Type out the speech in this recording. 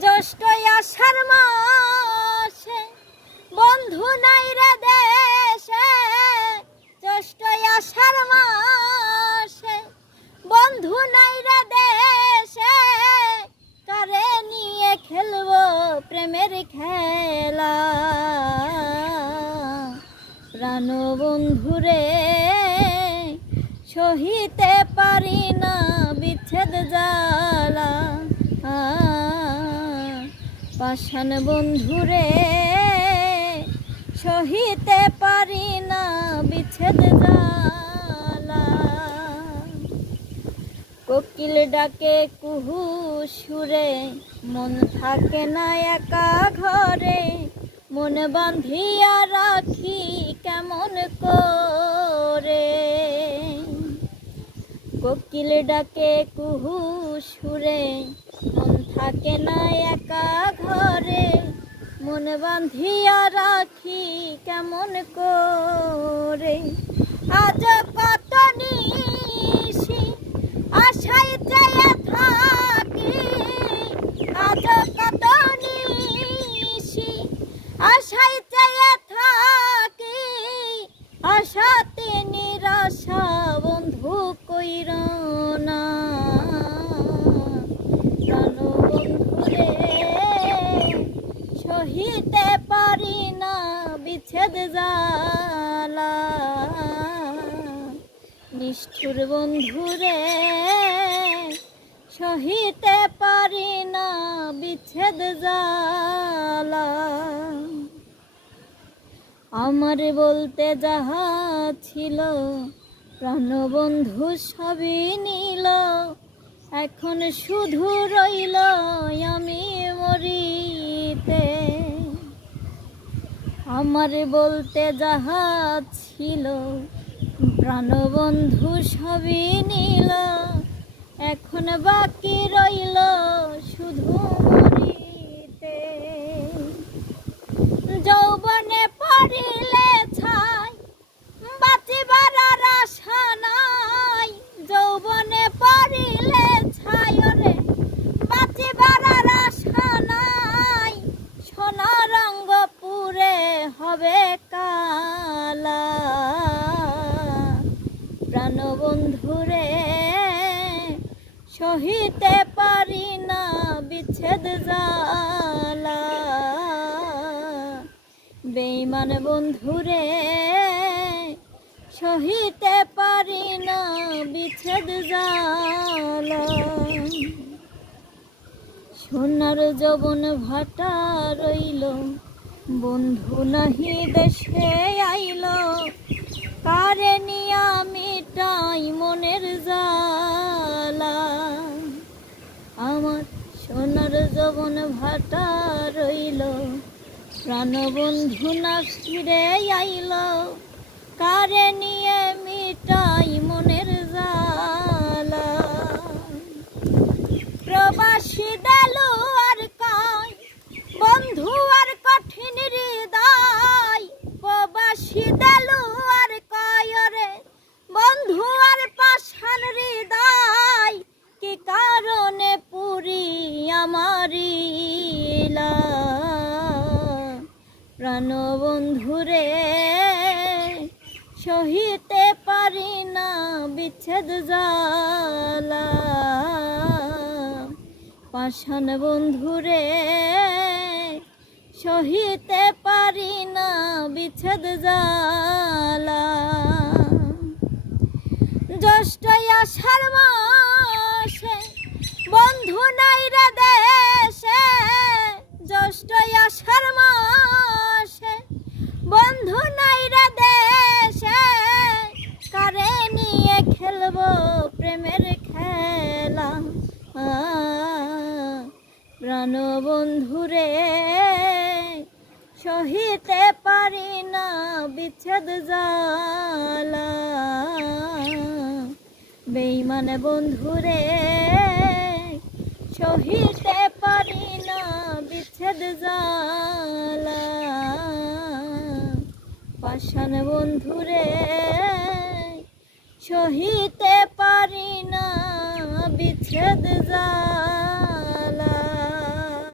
জ্যৈষ্ঠ আষাঢ় মাসে বন্ধু নাই রে দেশে, জ্যৈষ্ঠ আষাঢ় মাসে বন্ধু নাই রে দেশে, কারে নিয়ে খেলবো প্রেমের খেলা। প্রাণ বন্ধুরে সহিতে পারি না বিচ্ছেদ জ্বালা, পাষাণ বন্ধুরে সহিতে পারি না বিচ্ছেদ জ্বালা। কোকিল ডাকে কুহু সুরে, মন থাকে না একা ঘরে, মন বাঁধিয়া রাখি কেমন করে। কোকিল ডাকে কুহু সুরে, মন থাকে না একা ঘরে, মন বাঁধিয়া রাখি কেমন করে। আজ কত নিশি আশায় চেয়ে থাকি, আজ কত নিশি আশায় চেয়ে থাকি, আশাতে নিরাশা বন্ধু কইর না। প্রাণ বন্ধুরে সহিতে পারি না বিচ্ছেদ জ্বালা, নিষ্ঠুর বন্ধুরে সহিতে পারি না বিচ্ছেদ জ্বালা। আমার বলতে যাহা ছিল প্রাণবন্ধু সবই নিল, এখন শুধু রইল আমি মরিতে। আমার বলতে যাহা ছিল প্রাণবন্ধু সবই নিল, এখন বাকি রইল শুধু মরিতে। যৌবনে পড়িলে ছাই বাঁচিবার আর আশা নাই, যৌবনে পড়িলে ছাই রে বাঁচিবার আর আশা নাই, সোনা রঙ্গ পুরে হবে কালা। প্রাণ বন্ধুরে সহিতে পারি না বিচ্ছেদ জ্বালা, বেঈমান বন্ধুরে সহিতে পারি না বিচ্ছেদ জ্বালা। সোনার যৌবন ভাটা রইল, বন্ধু নাহি দেশে আইল, কারে নিয়া মিটাই মনের জ্বালা। আমার সোনার যৌবন ভাটা রইল, প্রাণ বন্ধু না ফিরে আইল, কারে নিয়ে মিটাই মনের জ্বালা। প্রবাসী দেলু আর কাই বন্ধু আর কঠিন হৃদয়, প্রবাসী দেলু আর কয় রে বন্ধু আর পাষাণ হৃদয়, কি কারণে পুরি আমারিলা। প্রাণ বন্ধুরে সহিতে পারি না বিচ্ছেদ জ্বালা, পাষাণ বন্ধুরে সহিতে পারি না বিচ্ছেদ জ্বালা। জ্যৈষ্ঠ আষাঢ় মাসে বন্ধু নাই রে দেশে, জ্যৈষ্ঠ আষাঢ় মাসে বন্ধু নাই রে দেশে, কারে নিয়ে খেলবো প্রেমের খেলা। প্রাণ বন্ধুরে সহিতে পারি না বিচ্ছেদ জ্বালা, বেঈমান বন্ধুরে সহিতে পারি না বিচ্ছেদ জ্বালা। পাষাণ বন্ধুরে সহিতে পারি না বিচ্ছেদ জ্বালা।